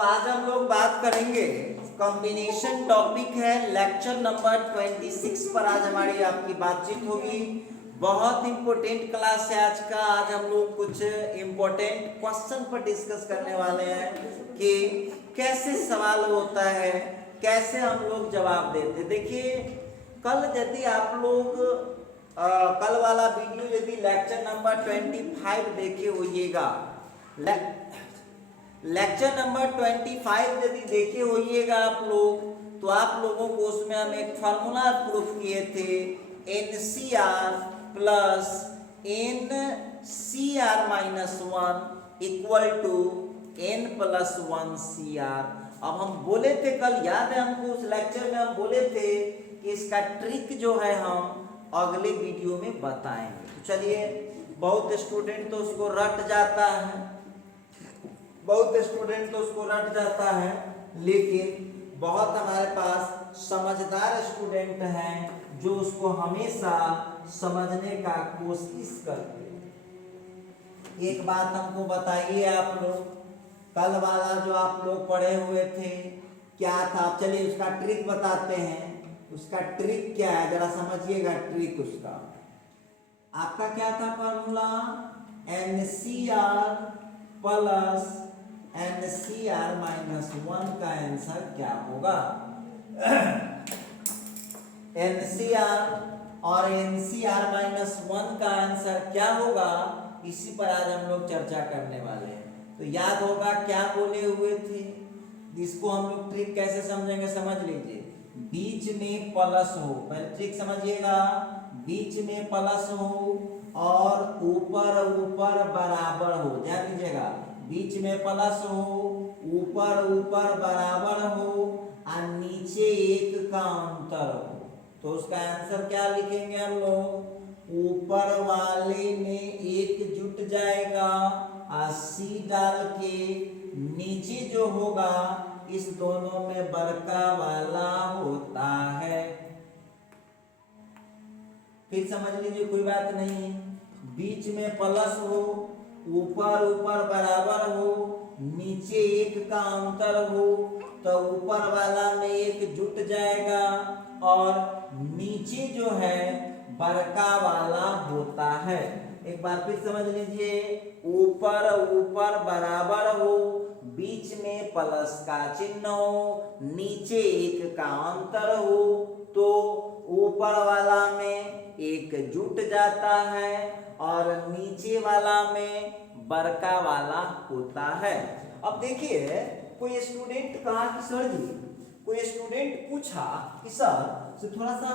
आज हम लोग बात करेंगे कॉम्बिनेशन टॉपिक है लेक्चर नंबर 26 पर आज हमारी आपकी बातचीत होगी। बहुत इंपॉर्टेंट क्लास है आज का। आज हम लोग कुछ इंपॉर्टेंट क्वेश्चन पर डिस्कस करने वाले हैं कि कैसे सवाल होता है, कैसे हम लोग जवाब देते। देखिए कल यदि आप लोग कल वाला वीडियो यदि लेक्चर नंबर 25 देखे होइएगा, लेक्चर नंबर 25 यदि देखे होइएगा आप लोग, तो आप लोगों को उसमें हम एक फार्मूला प्रूफ किए थे, NCR plus NCR minus 1 equal to N plus 1 CR। अब हम बोले थे कल, याद है हमको, उस लेक्चर में हम बोले थे कि इसका ट्रिक जो है हम अगले वीडियो में बताएंगे। तो चलिए, बहुत स्टूडेंट तो उसको रट जाता है, लेकिन बहुत हमारे पास समझदार स्टूडेंट हैं जो उसको हमेशा समझने का कोशिश करते हैं। एक बात हमको बताइए आप लोग, कल वाला जो आप लोग पढ़े हुए थे क्या था? चलिए उसका ट्रिक बताते हैं। उसका ट्रिक क्या है जरा समझिएगा। ट्रिक उसका आपका क्या था? Formula NCR plus NCR minus 1 का आंसर क्या होगा? NCR और NCR माइनस 1 का आंसर क्या होगा, इसी पर आज हम लोग चर्चा करने वाले हैं। तो याद होगा क्या बोले हुए थे। इसको हम लोग ट्रिक कैसे समझेंगे, समझ लीजिए। बीच में प्लस हो, पहले ट्रिक समझिएगा। बीच में प्लस हो और ऊपर ऊपर बराबर हो, ध्यान दीजिएगा। बीच में प्लस हो, ऊपर ऊपर बराबर हो और नीचे एक का अंतर हो, तो उसका आंसर क्या लिखेंगे हम लोग? ऊपर वाले में एक जुट जाएगा और C डाल के नीचे जो होगा इस दोनों में बड़का वाला होता है। फिर समझ लीजिए, कोई बात नहीं। बीच में प्लस हो, ऊपर ऊपर बराबर हो, नीचे एक का अंतर हो, तो ऊपर वाला में एक जुट जाएगा और नीचे जो है बड़का वाला होता है। एक बार फिर समझ लीजिए, ऊपर ऊपर बराबर हो, बीच में प्लस का चिन्ह हो, नीचे एक का अंतर हो, तो ऊपर वाला में एक जुट जाता है और नीचे वाला में बड़का वाला होता है। अब देखिए, कोई स्टूडेंट कहा कि सर जी, कोई स्टूडेंट पूछा कि सर से थोड़ा सा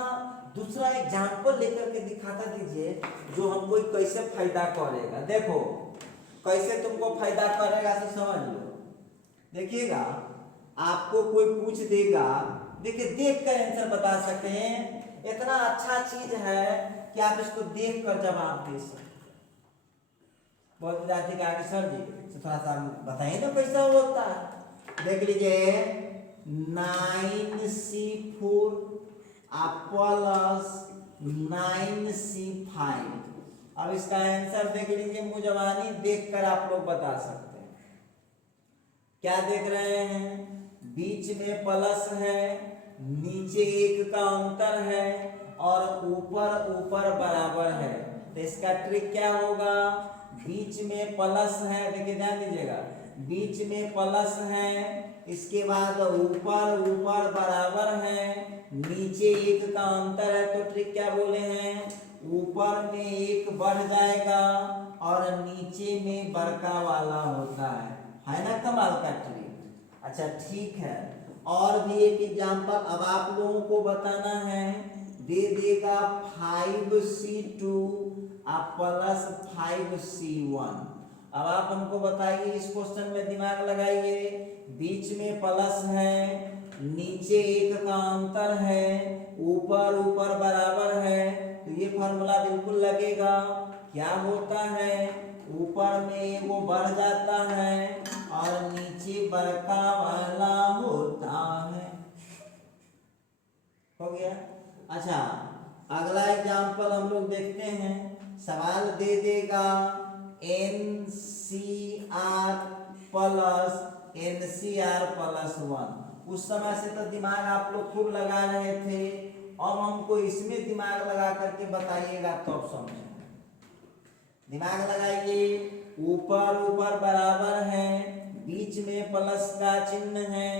दूसरा एग्जाम्पल लेकर के दिखाता दीजिए जो हमको कैसे फायदा करेगा। देखो कैसे तुमको फायदा करेगा तो समझ लो। देखिएगा, आपको कोई पूछ देगा, देखिए देख कर आंसर बता सकते हैं। इतना अच्छा चीज है कि आप इसको देख कर जवाब दे सकते हैं। बहुत विद्यार्थी कहा कि सर जी थोड़ा सा बताइए ना कैसा होता है। देख लीजिए, 9C4 प्लस 9C5। अब इसका आंसर देख लीजिए, मुजवानी देखकर आप लोग बता सकते हैं। क्या देख रहे हैं? बीच में प्लस है, नीचे एक का अंतर है और ऊपर ऊपर बराबर है। तो इसका ट्रिक क्या होगा? बीच में प्लस है, देखिए ध्यान दीजिएगा, बीच में प्लस है, इसके बाद ऊपर ऊपर बराबर है, नीचे एक का अंतर है, तो ट्रिक क्या बोले हैं? ऊपर में एक बढ़ जाएगा और नीचे में बड़का वाला होता है ना? कमाल का ट्रिक। अच्छा ठीक है, और भी एक एग्जांपल अब आप लोगों को बताना है। दे देगा 5C2 प्लस 5C1। अब आप हमको बताइए, इस क्वेश्चन में दिमाग लगाइए। बीच में प्लस है, नीचे एक का अंतर है, ऊपर ऊपर बराबर है, तो ये फॉर्मूला बिल्कुल लगेगा। क्या होता है? ऊपर में वो बढ़ जाता है और नीचे बड़का वाला होता है। हो गया। अच्छा, अगला एग्जांपल हम लोग देखते हैं। सवाल दे देगा NCR प्लस NCR प्लस 1। उस समय से तो दिमाग आप लोग खूब लगा रहे थे, अब हमको इसमें दिमाग लगा करके बताइएगा तब समझेंगे। दिमाग लगाइए, ऊपर ऊपर बराबर है, बीच में प्लस का चिन्ह है,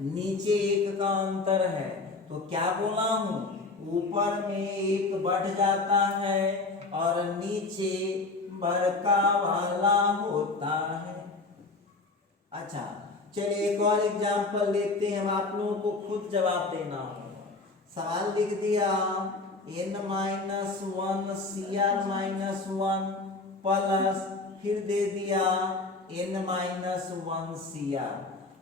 नीचे एक का अंतर है, तो क्या बोला हूं, ऊपर में एक बढ़ जाता है और नीचे बड़का वाला होता है। अच्छा चलिए एक और एग्जाम्पल लेते हैं, हम आप लोगों को खुद जवाब देना होगा। सवाल लिख दिया n-1 CR-1 प्लस फिर दे दिया n-1 CR।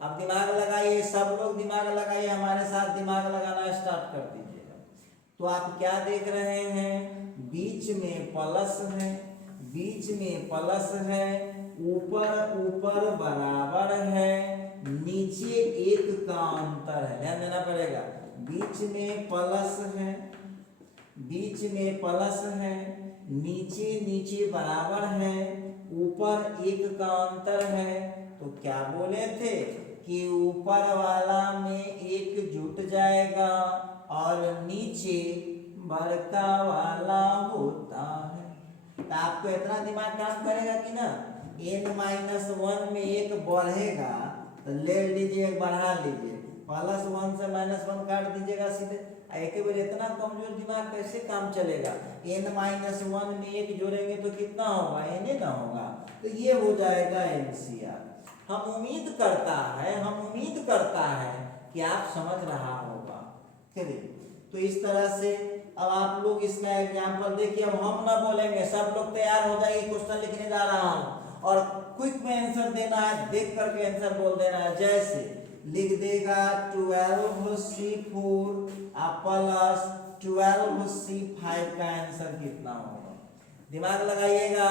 अब दिमाग लगाइए, सब लोग दिमाग लगाइए, हमारे साथ दिमाग लगाना स्टार्ट कर दीजिएगा। तो आप क्या देख रहे हैं, बीच में प्लस है, बीच में प्लस है, ऊपर ऊपर बराबर है, नीचे एक का अंतर है, ध्यान देना पड़ेगा। बीच में प्लस है, बीच में प्लस है, नीचे नीचे बराबर है, ऊपर एक का अंतर है, तो क्या बोले थे कि ऊपर वाला में एक जुट जाएगा और नीचे बड़का वाला होता है। तो आपको इतना दिमाग काम करेगा कि ना, n-1 में एक बढ़ेगा तो ले लीजिए, बढ़ा लीजिए, +1 से -1 काट दीजिएगा सीधे। एक बार इतना कमजोर दिमाग कैसे काम चलेगा, n-1 में एक जोड़ेंगे तो कितना होगा, n ना होगा, तो ये हो जाएगा NCR। हम उम्मीद करता है कि आप समझ रहा होगा। चलिए तो इस तरह से अब आप लोग इसका एग्जाम्पल देखिए। अब हम ना बोलेंगे, सब लोग तैयार हो जाइए, क्वेश्चन लिखने जा रहा हूं और क्विक में आंसर देना है, देख करके आंसर बोल देना है। जैसे लिख देगा 12C4 प्लस 12C5 का आंसर कितना होगा, दिमाग लगाइएगा।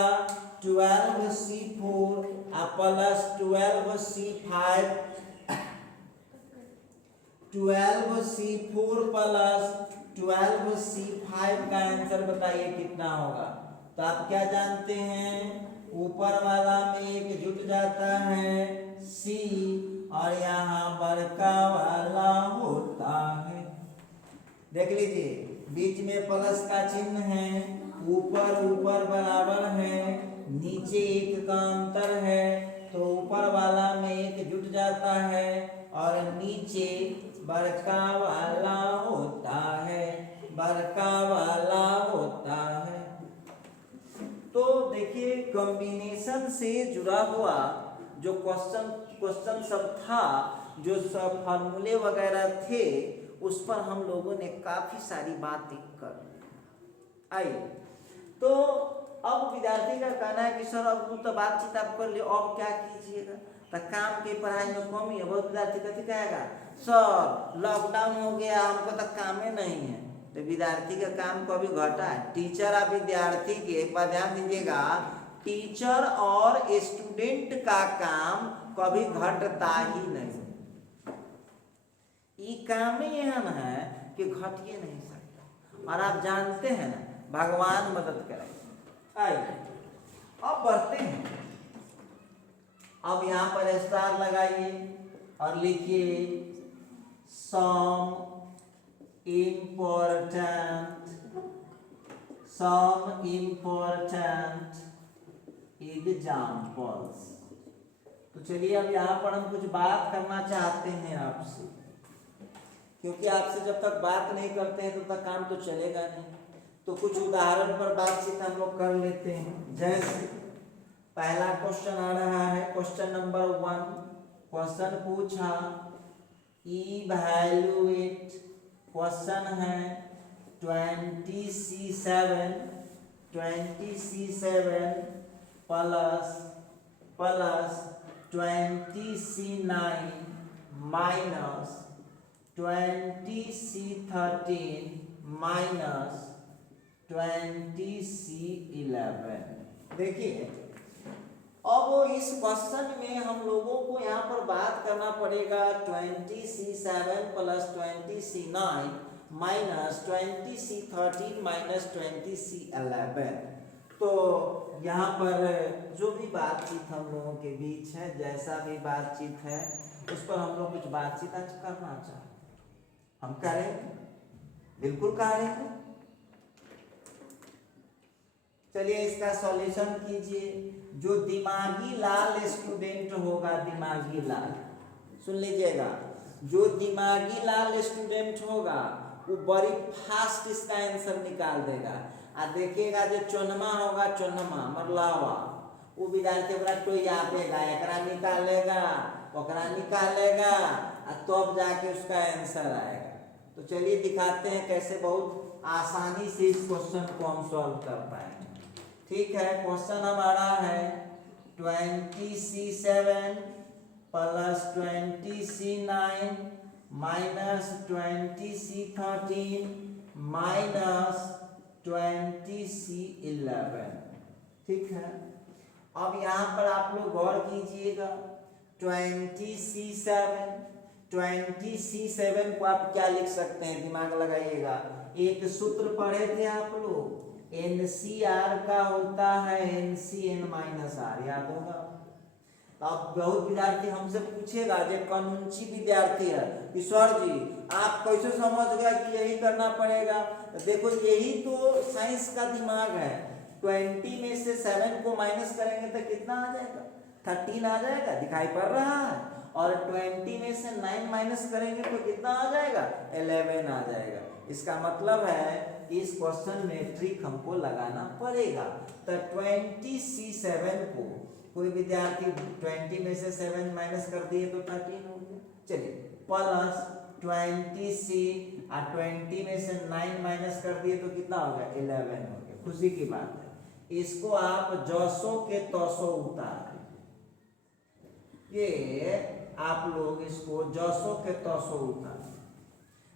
12C4 plus 12C5, 12C4 plus 12C5 का आंसर बताइए कितना होगा। तो आप क्या जानते हैं, ऊपर वाला में एक जुट जाता है C और यहाँ बड़का वाला होता है। देख लीजिए, बीच में प्लस का चिन्ह है, ऊपर ऊपर बराबर है, नीचे एक का अंतर है, तो ऊपर वाला में एक जुट जाता है और नीचे बड़का वाला होता है, बड़का वाला होता है। तो देखिए कॉम्बिनेशन से जुड़ा हुआ जो क्वेश्चन सब था, जो सब फार्मूले वगैरह थे, उस पर हम लोगों ने काफी सारी बातें कर आई। तो अब विद्यार्थी का कहना है कि सर अब तो बातचीत आप कर लियो, अब क्या कीजिएगा, तो काम के पढ़ाई में कमी है। बहुत विद्यार्थी कथी कहेगा, सर लॉकडाउन हो गया, हमको तो काम ही नहीं है। तो विद्यार्थी का काम कभी घटा है, टीचर और विद्यार्थी के, एक बार ध्यान दीजिएगा, टीचर और स्टूडेंट का काम कभी घटता ही नहीं। ये काम ही एहन है कि घटिए नहीं सकता, और आप जानते हैं ना, भगवान मदद करें। आइए अब बढ़ते हैं। अब यहाँ पर स्टार लगाइए और लिखिए सम इम्पोर्टेंट एग्जाम्पल्स। तो चलिए अब यहाँ पर हम कुछ बात करना चाहते हैं आपसे, क्योंकि आपसे जब तक बात नहीं करते हैं तब तक काम तो चलेगा नहीं। तो कुछ उदाहरण पर बातचीत हम लोग कर लेते हैं। जैसे पहला क्वेश्चन आ रहा है, क्वेश्चन नंबर 1। क्वेश्चन पूछा इवैल्यूएट, क्वेश्चन है 20C7 plus 20C9 minus 20C13 minus 20C11। देखिए अब इस क्वेश्चन में हम लोगों को यहाँ पर बात करना पड़ेगा 20C7 plus 20C9 minus 20C13 minus 20C11। तो यहाँ पर जो भी बातचीत हम लोगों के बीच है, जैसा भी बातचीत है, उस पर हम लोग कुछ बातचीत आज करना चाहते, हम करेंगे, बिल्कुल करेंगे। चलिए इसका सॉल्यूशन कीजिए। जो दिमागी लाल स्टूडेंट होगा, दिमागी लाल, सुन लीजिएगा, जो दिमागी लाल स्टूडेंट होगा वो बड़ी फास्ट इसका आंसर निकाल देगा। देखिएगा जो चोनमा होगा, चोनमा मरलावा, वो विद्यार्थी ओकरा टोयापेगा, एकरा निकालेगा, ओकरा निकालेगा, तब जाके उसका आंसर आएगा। तो चलिए दिखाते हैं कैसे बहुत आसानी से इस क्वेश्चन को हम सॉल्व कर पाएंगे। ठीक है, क्वेश्चन हमारा है 20C7 plus 20C9 minus 20C13 minus 20C11। ठीक है, अब यहाँ पर आप लोग गौर कीजिएगा, 20C7 को आप क्या लिख सकते हैं, दिमाग लगाइएगा। एक सूत्र पढ़े थे आप लोग, NCR का होता है NCN-R, याद होगा। अब बहुत विद्यार्थी हमसे पूछेगा, जो कानूनी विद्यार्थी है, ईश्वर जी आप कैसे समझ गया कि यही करना पड़ेगा। तो देखो यही तो साइंस का दिमाग है। 20 में से 7 को माइनस करेंगे तो कितना आ जाएगा, 13 आ जाएगा, दिखाई पड़ रहा है। और 20 में से 9 माइनस करेंगे तो कितना आ जाएगा, 11 आ जाएगा। इसका मतलब है इस क्वेश्चन में ट्रिक हमको लगाना पड़ेगा। तो 20C7 को कोई विद्यार्थी 20 में से 7 माइनस कर दिए तो 13 हो गया। चलिए प्लस 20C और 20 में से 9 माइनस कर दिए तो कितना हो गया, 11 हो गया। खुशी की बात है। इसको आप जसों के तसों उतार, ये आप लोग इसको जसों के तसों उतार।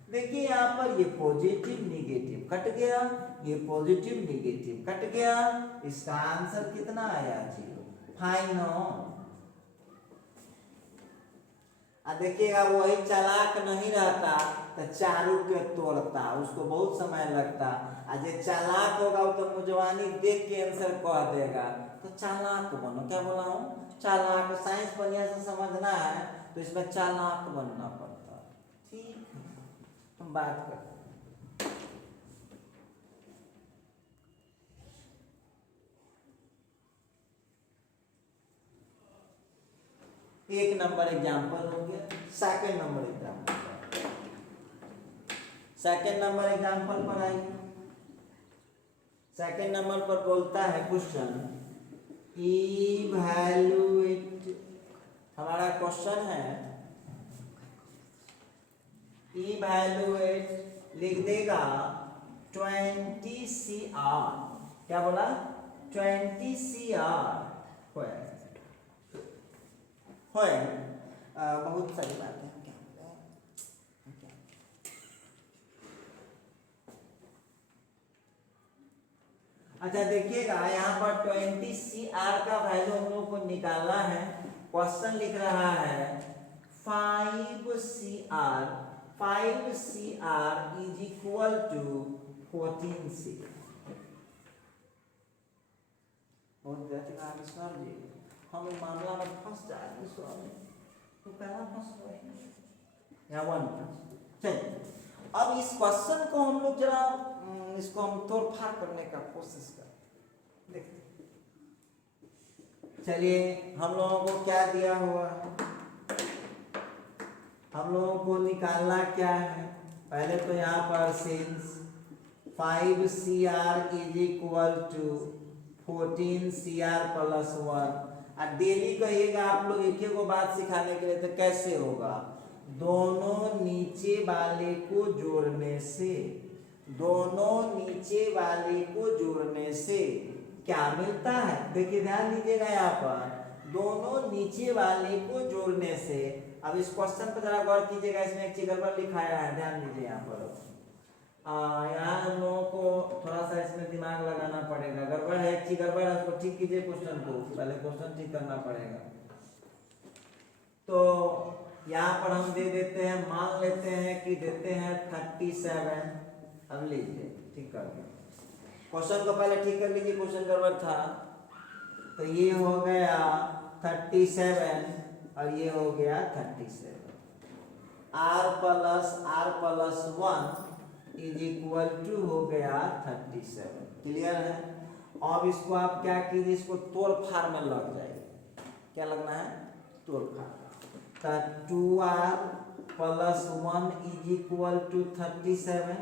देखिए यहाँ पर ये पॉजिटिव निगेटिव कट गया, ये पॉजिटिव निगेटिव कट गया, इसका आंसर कितना आया, 0। फाइनल। देखिएगा वही चालाक नहीं रहता तो चारू के तोड़ता, उसको बहुत समय लगता। जो चालाक होगा वो तो मुजवानी देख के आंसर कह देगा। तो चालाक बनो, क्या बोला हूँ, चालाक। साइंस बढ़िया से समझना है तो इसमें चालाक बनना पड़ता। ठीक है, हम बात करते हैं। एक नंबर एग्जाम्पल हो गया। सेकंड नंबर एग्जाम्पल पर आइए। सेकंड नंबर पर बोलता है क्वेश्चन इवैल्यूएट। हमारा क्वेश्चन है इवैल्यूएट, लिख देगा 20CR। क्या बोला, 20CR बहुत सारी बातें। अच्छा देखिएगा यहाँ पर 20CR का वैल्यू हम लोग को निकालना है। क्वेश्चन लिख रहा है 5CR is equal to 14C। बहुत सर जी हम इस मामला में फंस जाएंगे, तो कहना फंस गए या 1। चलिए अब इस क्वेश्चन को हम लोग जरा इसको हम तोड़ फाड़ करने का कोशिश कर देखते। चलिए हम लोगों को क्या दिया हुआ है, हम लोगों को निकालना क्या है। पहले तो यहाँ पर since 5CR is equal to 14CR plus 1। Daily कहिएगा आप लोग एक को बात सिखाने के लिए, तो कैसे होगा, दोनों नीचे वाले को जोड़ने से, दोनों नीचे वाले को जोड़ने से क्या मिलता है। देखिए ध्यान दीजिएगा यहाँ पर दोनों नीचे वाले को जोड़ने से। अब इस क्वेश्चन पर जरा गौर कीजिएगा, इसमें एक चीज गड़बड़ लिखाया है, ध्यान दीजिए यहाँ पर। यहाँ हम लोगों को थोड़ा सा इसमें दिमाग लगाना पड़ेगा। गड़बड़ है, एक चीज गड़बड़ है, उसको ठीक कीजिए। क्वेश्चन को पहले क्वेश्चन ठीक करना पड़ेगा। तो यहाँ पर हम दे देते हैं, मान लेते हैं कि देते हैं 37। अब लीजिए ठीक कर दिया। क्वेश्चन को पहले ठीक कर लीजिए, क्वेश्चन गड़बड़ था। तो ये हो गया 37 और ये हो गया 37। r+1 इज इक्वल टू हो गया 37। क्लियर है? अब इसको आप क्या कीजिए, इसको तोड़ फाड़ में लग जाएगा। क्या लगना है? तोड़ फाड़। तो 2r+1 इज इक्वल टू 37,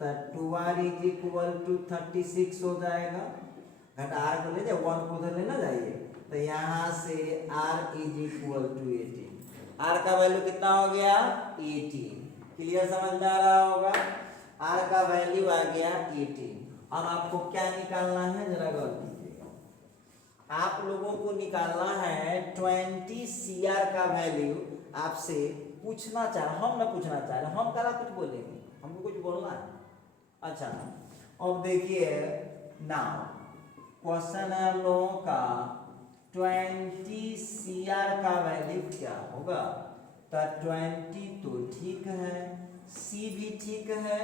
तो 2r इज इक्वल टू 36 हो जाएगा। घटा r को ले जाए, 1 को उधर लेना जाइए, तो यहाँ से r is equal to 18। r का वैल्यू कितना हो गया? 18। क्लियर, समझ में आ रहा होगा? r का वैल्यू आ गया 18। अब आपको क्या निकालना है, जरा गौर कीजिएगा। आप लोगों को निकालना है 20 CR का वैल्यू। आपसे पूछना चाह रहे, हम ना पूछना चाह रहे, हम करा कुछ बोलेंगे, हमको कुछ बोलना है। अच्छा, अब देखिए ना, क्वेश्चन है हम लोगों का 20 CR का वैल्यू क्या होगा। तो 20 तो ठीक है, C भी ठीक है,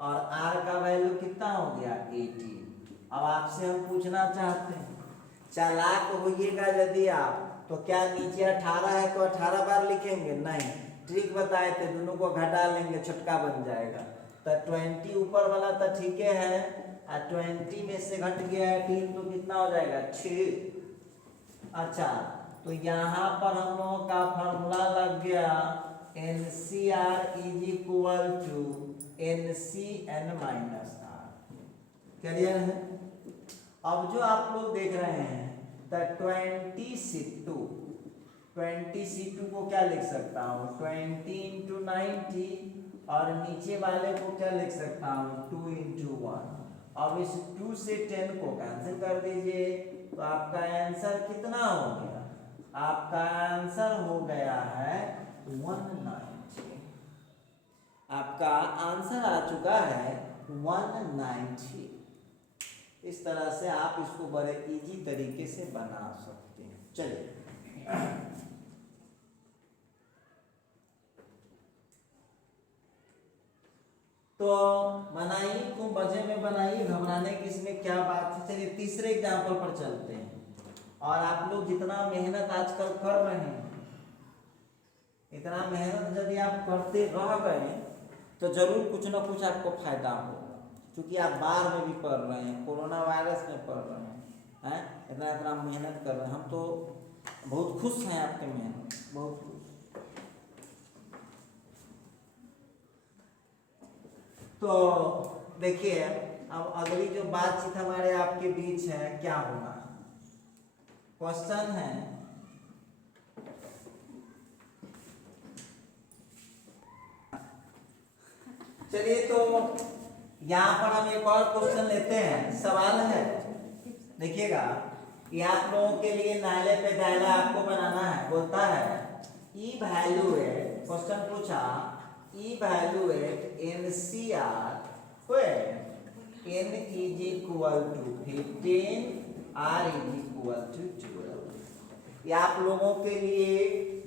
और R का वैल्यू कितना हो गया? 18। अब आपसे हम पूछना चाहते हैं, चालाक होइएगा यदि आप, तो क्या नीचे 18 है तो 18 बार लिखेंगे? नहीं, ट्रिक बताए थे, दोनों को घटा लेंगे, छुटका बन जाएगा। तो 20 ऊपर वाला तो ठीक है, और 20 में से घट गया 18 तो कितना हो जाएगा? 6। अच्छा, तो यहाँ पर हम लोगों का फॉर्मूला लग गया NCR is equal to NCN-R। Clear है? अब जो आप लोग देख रहे हैं, तो 20C2 को क्या लिख सकता हूँ? 20 × 90, और नीचे वाले को क्या लिख सकता हूँ? 2 × 1। अब इस 2 से 10 को कैंसिल कर दीजिए, तो आपका आंसर कितना हो गया? आपका आंसर हो गया है 190। आपका आंसर आ चुका है 190। इस तरह से आप इसको बड़े इजी तरीके से बना सकते हैं। चलिए, तो बनाइए, खूब मजे में बनाइए, घबराने की इसमें क्या बात है। चलिए तीसरे एग्जाम्पल पर चलते हैं। और आप लोग जितना मेहनत आजकल कर रहे हैं, इतना मेहनत यदि आप करते रह गए तो जरूर कुछ ना कुछ आपको फायदा होगा। क्योंकि आप बाढ़ में भी पढ़ रहे हैं, कोरोना वायरस में पढ़ रहे हैं, इतना इतना मेहनत कर रहे हैं। हम तो बहुत खुश हैं आपके मेहनत, बहुत खुश। तो देखिए, अब अगली जो बातचीत हमारे आपके बीच है, क्या होगा? क्वेश्चन है, चलिए तो यहाँ पर हम एक और क्वेश्चन लेते हैं। सवाल है, देखिएगा, ये आप लोगों के लिए नाले पे दायरा आपको बनाना है। बोलता है इवैल्यूएट, क्वेश्चन पूछा, evaluate NCR where n is equal to 15, r is equal to 12। ये आप लोगों के लिए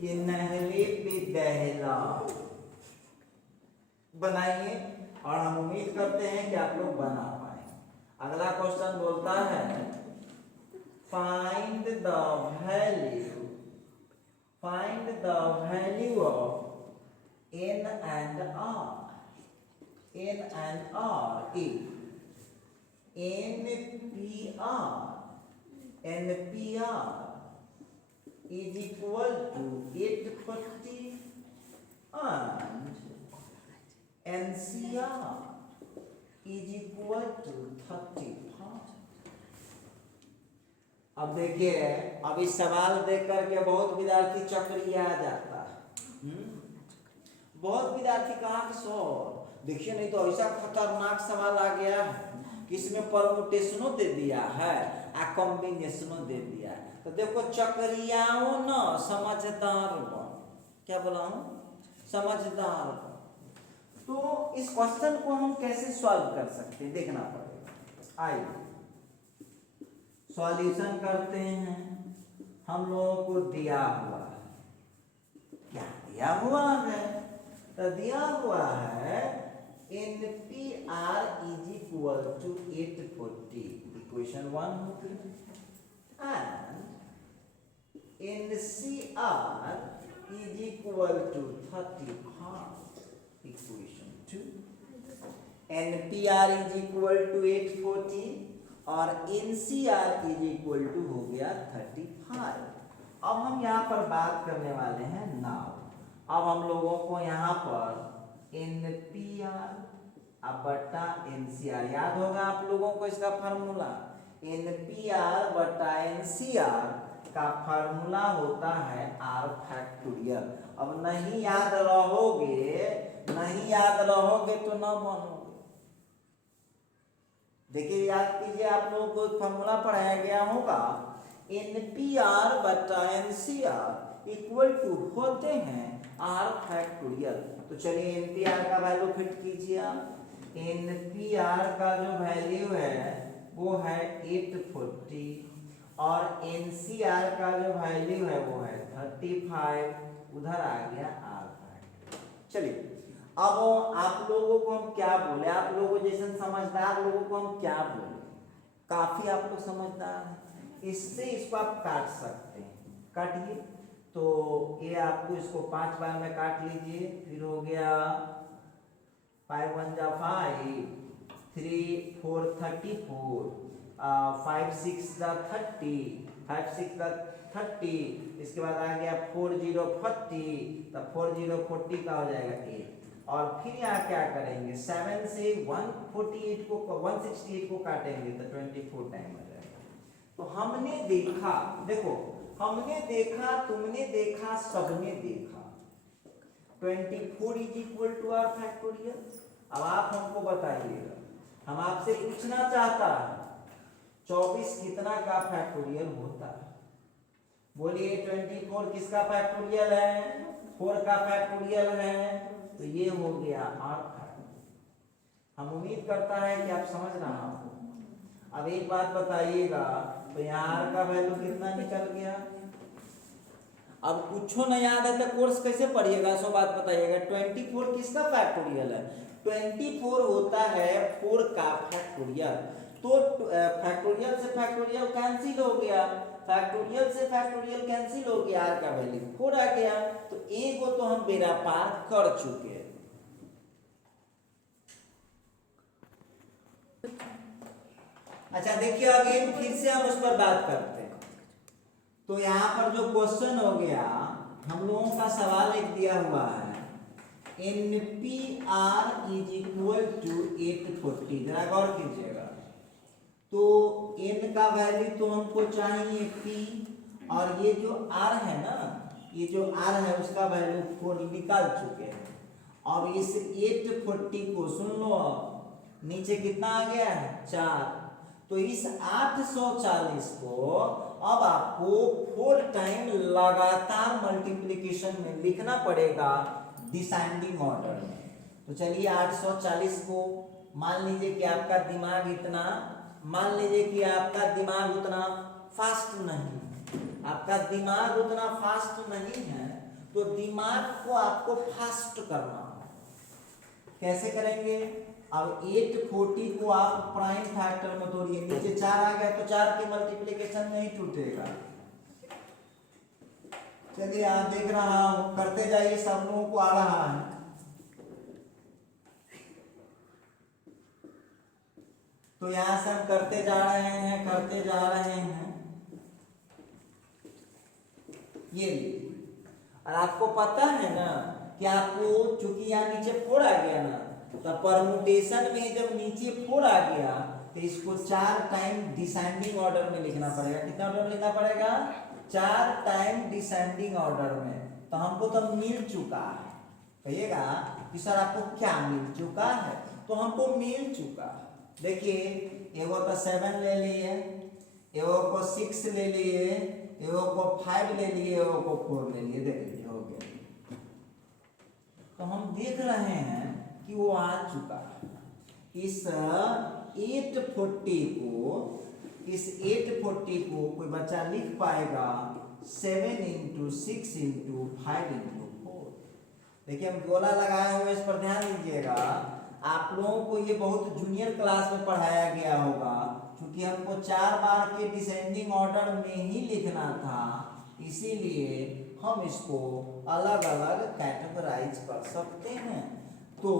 ये नहले पे दहला बनाइए, और हम उम्मीद करते हैं कि आप लोग बना पाए। अगला क्वेश्चन बोलता है find the value of n and r if NPR is equal to 840 and NCR is equal to 35। अब देखिए, अब इस सवाल देख करके बहुत विद्यार्थी चक्रिया आ जाता है। बहुत विद्यार्थी कहाँ के सो देखिए, नहीं तो ऐसा खतरनाक सवाल आ गया है कि इसमें परमुटेशनों दे दिया है आ कॉम्बिनेशनों दे दिया है। तो देखो, चक्रियाओं न समझदार बन, क्या बोला हूँ? समझदार बन। तो इस क्वेश्चन को हम कैसे सॉल्व कर सकते हैं, देखना पड़ेगा। आइए सॉल्यूशन करते हैं। हम लोगों को दिया हुआ है, क्या दिया हुआ है? तो दिया हुआ है NPR is equal to 840, equation 1 हो गई, and NCR is equal to 35, equation 2। NPR is equal to 840 और NCR is equal to हो गया 35। अब हम यहाँ पर बात करने वाले हैं नाउ। अब हम लोगों को यहाँ पर NPR अब बटा NCR याद होगा आप लोगों को इसका फार्मूला। NPR बटा NCR का फार्मूला होता है R फैक्टोरियल। अब नहीं याद रहोगे तो ना बनोगे। देखिए याद कीजिए, आप लोगों को फार्मूला पढ़ाया गया होगा, NPR बटा NCR इक्वल टू होते हैं R फैक्टोरियल। तो चलिए NPR का वैल्यू फिट कीजिए आप। NPR का जो वैल्यू है वो है 840 और NCR का जो वैल्यू है वो है 35। उधर आ गया R फैक्टोरियल। चलिए अब आप लोगों को हम क्या बोले, आप लोगों जैसे समझदार लोगों को हम क्या बोले, काफी आप लोग समझदार हैं, इससे इसको आप काट सकते हैं। काटिए तो ये आपको इसको 5 बार में काट लीजिए, फिर हो गया 5 1 जा 5, 3 4 34, 5 6 जा 30, 5 6 जा 30, इसके बाद आ गया 4 0 40, तब 4 0 40 का हो जाएगा 8। और फिर यहाँ क्या करेंगे, 7 से 168 को 168 को काटेंगे तो 24 टाइम आ जाएगा। तो हमने देखा, देखो हमने देखा, तुमने देखा, सबने देखा 24 is equal to R factorial. अब आप हमको बताइएगा, हम आपसे पूछना चाहता है 24 कितना का फैक्टोरियल होता है? बोलिए 24 किसका फैक्टोरियल है? 4 का फैक्टोरियल है। तो ये हो गया आर फैक्टोरियल। हम उम्मीद करता है कि आप समझ रहा हो। अब एक बात बताइएगा, तो यहाँ आर का वैल्यू कितना निकल गया? अब कुछ नहीं याद है तो कोर्स कैसे पढ़िएगा, सो बात बताइएगा। 24 किसका फैक्टोरियल है? 24 होता है 4 का फैक्टोरियल। तो फैक्टोरियल से फैक्टोरियल कैंसिल हो गया, फैक्टोरियल से फैक्टोरियल कैंसिल हो गया, आर का वैल्यू 4 आ गया। तो ए को तो हम बेड़ा पार कर चुके हैं। अच्छा देखिए, अगेन फिर से हम उस पर बात करते हैं। तो यहाँ पर जो क्वेश्चन हो गया, हम लोगों का सवाल एक दिया हुआ है, NPR इज इक्वल टू 840। जरा गौर कीजिएगा, तो n का वैल्यू तो हमको चाहिए p, और ये जो r है ना, ये जो r है उसका वैल्यू 4 निकाल चुके हैं। अब इस 840 को सुन लो, अब नीचे कितना आ गया है? 4। तो इस 840 को अब आपको 4 टाइम लगातार मल्टीप्लिकेशन में लिखना पड़ेगा डिसेंडिंग ऑर्डर में। तो चलिए 840 को मान लीजिए कि आपका दिमाग इतना, मान लीजिए कि आपका दिमाग उतना फास्ट नहीं, आपका दिमाग उतना फास्ट नहीं है, तो दिमाग को आपको फास्ट करना है। कैसे करेंगे? अब 840 को आप प्राइम फैक्टर में तोड़िए, नीचे 4 आ गया तो 4 की मल्टीप्लिकेशन नहीं टूटेगा। चलिए यहाँ देख रहा हूं, करते जाइए, सब लोगों को आ रहा है। तो यहां से हम करते जा रहे हैं ये। और आपको पता है ना कि आपको चूंकि यहाँ नीचे 4 आ गया ना, तो परमुटेशन में जब नीचे 4 आ गया तो इसको 4 टाइम डिसेंडिंग ऑर्डर में लिखना पड़ेगा। कितना ऑर्डर में लिखना पड़ेगा? 4 टाइम डिसेंडिंग ऑर्डर में। तो हमको तो मिल चुका है। कहिएगा कि सर आपको क्या मिल चुका है? तो हमको मिल चुका है। देखिए एगो तो 7 ले लिए, एगो को 6 ले लिए, एगो को 5 ले लिए, एगो को 4 ले लिए। देख लीजिए हो गया। तो हम देख रहे हैं कि वो आ चुका है। इस 840 को कोई बच्चा लिख पाएगा 7 × 6 × 5 × 4। देखिए हम गोला लगाए हुए, इस पर ध्यान दीजिएगा। आप लोगों को ये बहुत जूनियर क्लास में पढ़ाया गया होगा, क्योंकि हमको 4 बार के डिसेंडिंग ऑर्डर में ही लिखना था, इसीलिए हम इसको अलग अलग कैटेगराइज कर सकते हैं। तो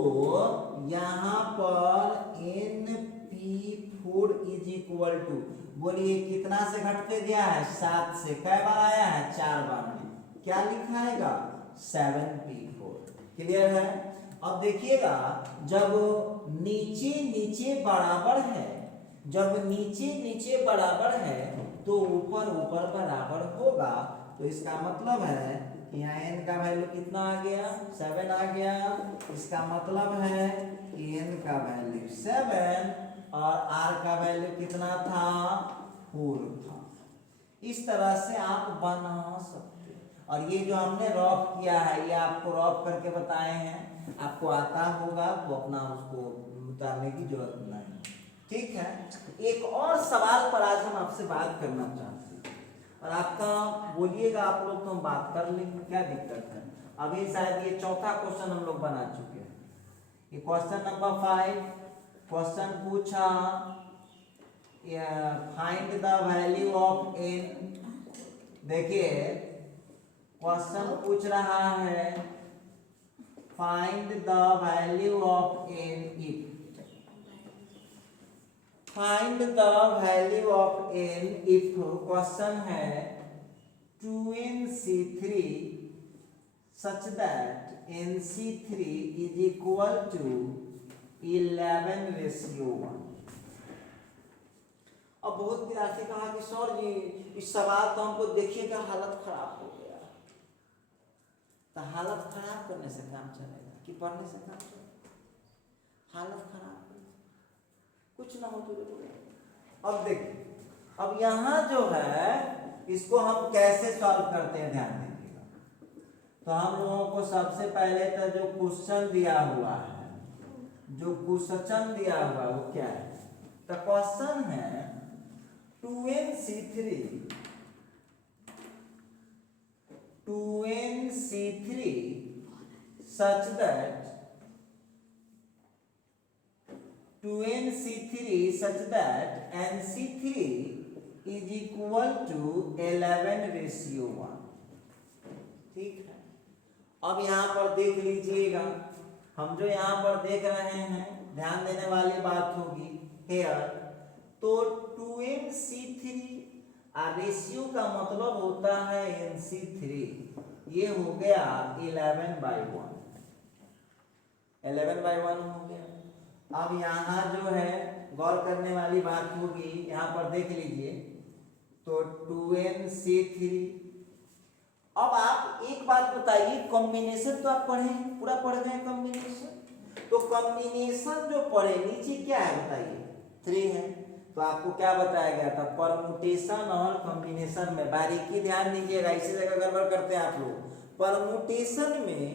यहाँ पर NP4 इज इक्वल टू, बोलिए कितना से घट के गया है, 7 से। कै बार आया है, 4 बार में। क्या लिखाएगा, 7P4। क्लियर है। अब देखिएगा, जब नीचे नीचे बराबर है, जब नीचे नीचे बराबर है तो ऊपर ऊपर बराबर होगा। तो इसका मतलब है कि यहाँ n का वैल्यू कितना आ गया, 7 आ गया। इसका मतलब है कि n का वैल्यू 7 और r का वैल्यू कितना था, 4 था। इस तरह से आप बना सकते हैं। और ये जो हमने रॉफ किया है, ये आपको रॉफ करके बताए हैं, आपको आता होगा तो अपना उसको उतारने की जरूरत नहीं। ठीक है। एक और सवाल पर आज हम आपसे बात करना चाहते हैं, और आपका बोलिएगा आप लोग तो हम बात कर लेंगे, क्या दिक्कत है। अभी शायद ये चौथा क्वेश्चन हम लोग बना चुके हैं। ये क्वेश्चन नंबर 5 क्वेश्चन पूछा, find the value of n। देखिए क्वेश्चन पूछ रहा है, find the value of n if, find the value of n if, question है 2nC3 such that nC3 is equal to 11:1। अब बहुत विद्यार्थी कहा कि सर जी इस सवाल तो हमको देखिएगा हालत खराब हो गया। तो हालत खराब करने से काम चलेगा कि पढ़ने से काम चलेगा? हालत खराब कुछ ना हो तो। अब देखिए, अब यहाँ जो है इसको हम कैसे सॉल्व करते हैं, ध्यान दीजिएगा। तो हम लोगों को सबसे पहले तो जो क्वेश्चन दिया हुआ है, जो क्वेश्चन दिया हुआ है वो क्या है, तो क्वेश्चन है 2nC3 such that 2nC3 such that nC3 is equal to 11:1। ठीक है। अब यहाँ पर देख लीजिएगा, हम जो यहाँ पर देख रहे हैं, ध्यान देने वाली बात होगी हेयर। तो 2nC3 रेशियो का मतलब होता है nC3, ये हो गया 11/1, 11/1 हो गया। अब यहाँ जो है गौर करने वाली बात होगी, यहाँ पर देख लीजिए, तो 2nC3। अब आप एक बात बताइए, कॉम्बिनेशन तो आप पढ़े, पूरा पढ़ गए कॉम्बिनेशन। तो कॉम्बिनेशन जो पढ़े, नीचे क्या है बताइए, 3 है। तो आपको क्या बताया गया था, परमुटेशन और कॉम्बिनेशन में बारीकी ध्यान दीजिएगा, इसी जगह गड़बड़ करते हैं आप लोग। परमुटेशन में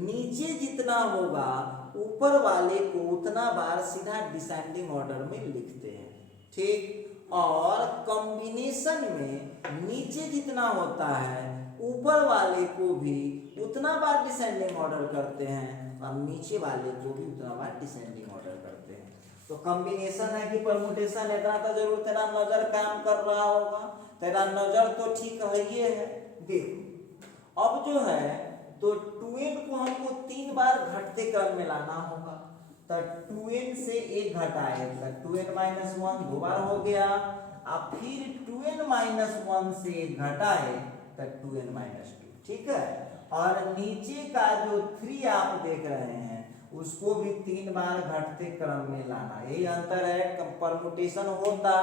नीचे जितना होगा ऊपर वाले को उतना बार सीधा डिसेंडिंग ऑर्डर में लिखते हैं, ठीक। और कॉम्बिनेशन में नीचे जितना होता है ऊपर वाले को भी उतना बार डिसेंडिंग ऑर्डर करते हैं, और नीचे वाले को भी उतना बार डिसेंडिंग ऑर्डर करते हैं। तो कॉम्बिनेशन है कि परमुटेशन, इतना तो जरूर तेरा नजर काम कर रहा होगा, तेरा नजर तो ठीक है ये है। देखो अब जो है, तो 2n को हमको 3 बार घटते क्रम में लाना होगा। तो 2n से 1 घटाए तो 2n-1 2 बार हो गया। अब फिर 2n-1 से 1 घटाए तो 2n-2, ठीक है। और नीचे का जो 3 आप देख रहे हैं उसको भी 3 बार घटते क्रम में लाना, यही अंतर है। परमुटेशन होता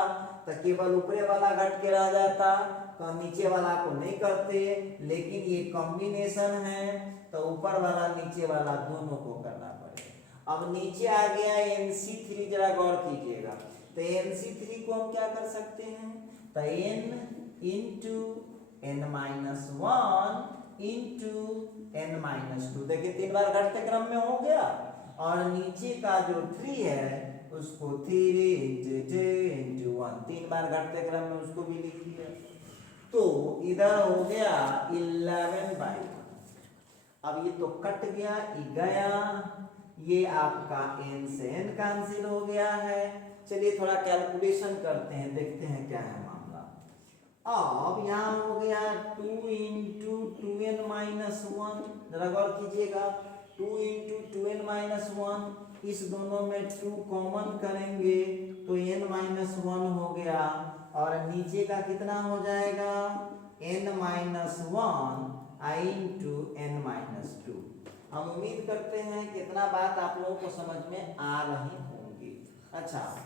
तो केवल ऊपरे वाला घट के रह जाता, तो नीचे वाला को नहीं करते। लेकिन ये कॉम्बिनेशन है तो ऊपर वाला नीचे वाला दोनों को करना पड़ेगा। अब नीचे आ गया nC3, जरा गौर कीजिएगा। तो nC3 को हम क्या कर सकते हैं, तो n into n-1 into n-2, देखिए 3 बार घटते क्रम में हो गया। और नीचे का जो 3 है उसको 3 इंटू 2 इंटू 1, 3 बार घटते क्रम में उसको भी लिखिए। तो इधर हो गया 11/1। अब ये तो कट गया, ये गया, ये आपका n से n कैंसिल हो गया है। चलिए थोड़ा कैलकुलेशन करते हैं, देखते हैं क्या है मामला। अब यहाँ हो गया 2 इंटू 2n माइनस 1, जरा गौर कीजिएगा, 2 इंटू 2n माइनस 1, इस दोनों में 2 कॉमन करेंगे तो n माइनस 1 हो गया, और नीचे का कितना हो जाएगा n माइनस 1 आई इंटू n माइनस 2। हम उम्मीद करते हैं कितना बात आप लोगों को समझ में आ रही होंगी। अच्छा,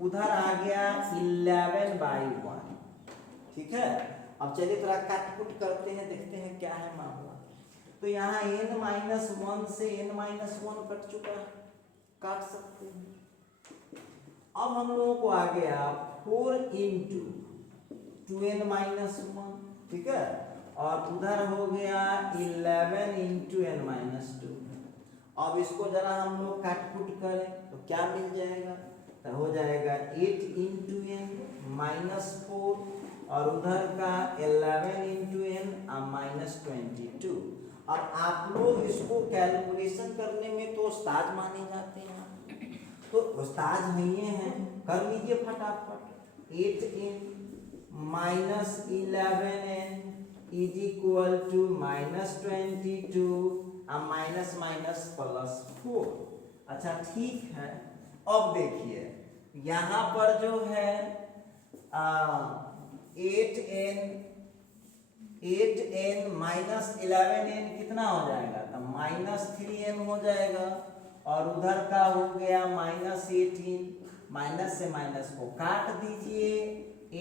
उधर आ गया 11/1, ठीक है। अब चलिए थोड़ा काट-कुट करते हैं, देखते हैं क्या है मामला। तो यहाँ n माइनस 1 से n माइनस 1 कट चुका है, काट सकते हैं। अब हम लोगों को आ गया 4 इंटू 2n माइनस 1, ठीक है, और उधर हो गया 11 इंटू n माइनस 2। अब इसको जरा हम लोग काट-कुट करें तो क्या मिल जाएगा, तो हो जाएगा 8 इंटू n माइनस 4, और उधर का 11 इंटू n माइनस 22। अब आप लोग इसको कैलकुलेशन करने में तो उस्ताद माने जाते हैं, तो उस्ताद नहीं है, कर लीजिए फटाफट। 8n minus 11n is equal to minus 22, minus minus plus 4। अच्छा ठीक है। अब देखिए यहाँ पर जो है 8n माइनस 11n कितना हो जाएगा, तो माइनस 3n हो जाएगा, और उधर का हो गया माइनस 18, माइनस से माइनस को काट दीजिए,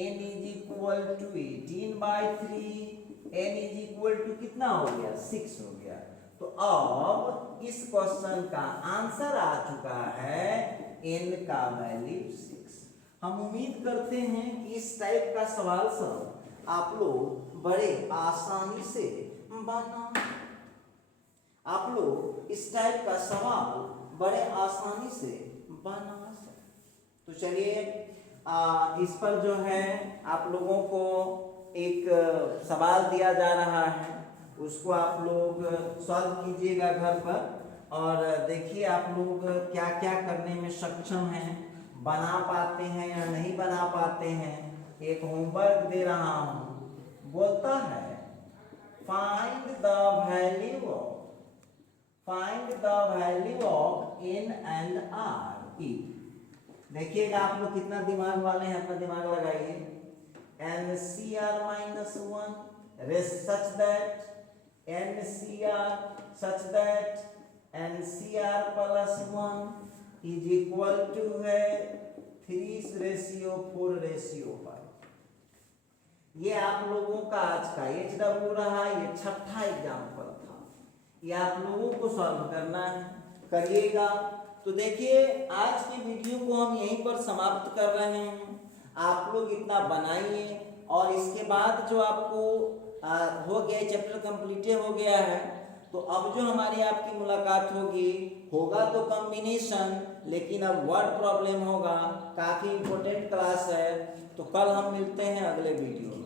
n is equal to 18/3, n is equal to कितना हो गया 6 हो गया। तो अब इस क्वेश्चन का आंसर आ चुका है n का वैल्यू 6। हम उम्मीद करते हैं कि इस टाइप का सवाल सब आप लोग बड़े आसानी से इस टाइप का सवाल बड़े आसानी से बना सकते। तो चलिए इस पर जो है आप लोगों को एक सवाल दिया जा रहा है, उसको आप लोग सॉल्व कीजिएगा घर पर, और देखिए आप लोग क्या क्या करने में सक्षम हैं, बना पाते हैं या नहीं बना पाते हैं। एक होमवर्क दे रहा हूँ, बोलता है find the value of n and r। देखिएगा आप लोग कितना दिमाग वाले हैं, अपना दिमाग लगाइए। NCR minus 1 such that NCR plus 1 is equal to है 3:4:5। ये आप लोगों का आज का HW रहा, ये छठा एग्जाम्पल था, ये आप लोगों को सॉल्व करना है, करिएगा। तो देखिए आज की वीडियो को हम यहीं पर समाप्त कर रहे हैं। आप लोग इतना बनाइए, और इसके बाद जो आपको हो गया चैप्टर कंप्लीट हो गया है, तो अब जो हमारी आपकी मुलाकात होगा तो कॉम्बिनेशन, लेकिन अब वर्ड प्रॉब्लम होगा। काफ़ी इम्पोर्टेंट क्लास है, तो कल हम मिलते हैं अगले वीडियो में।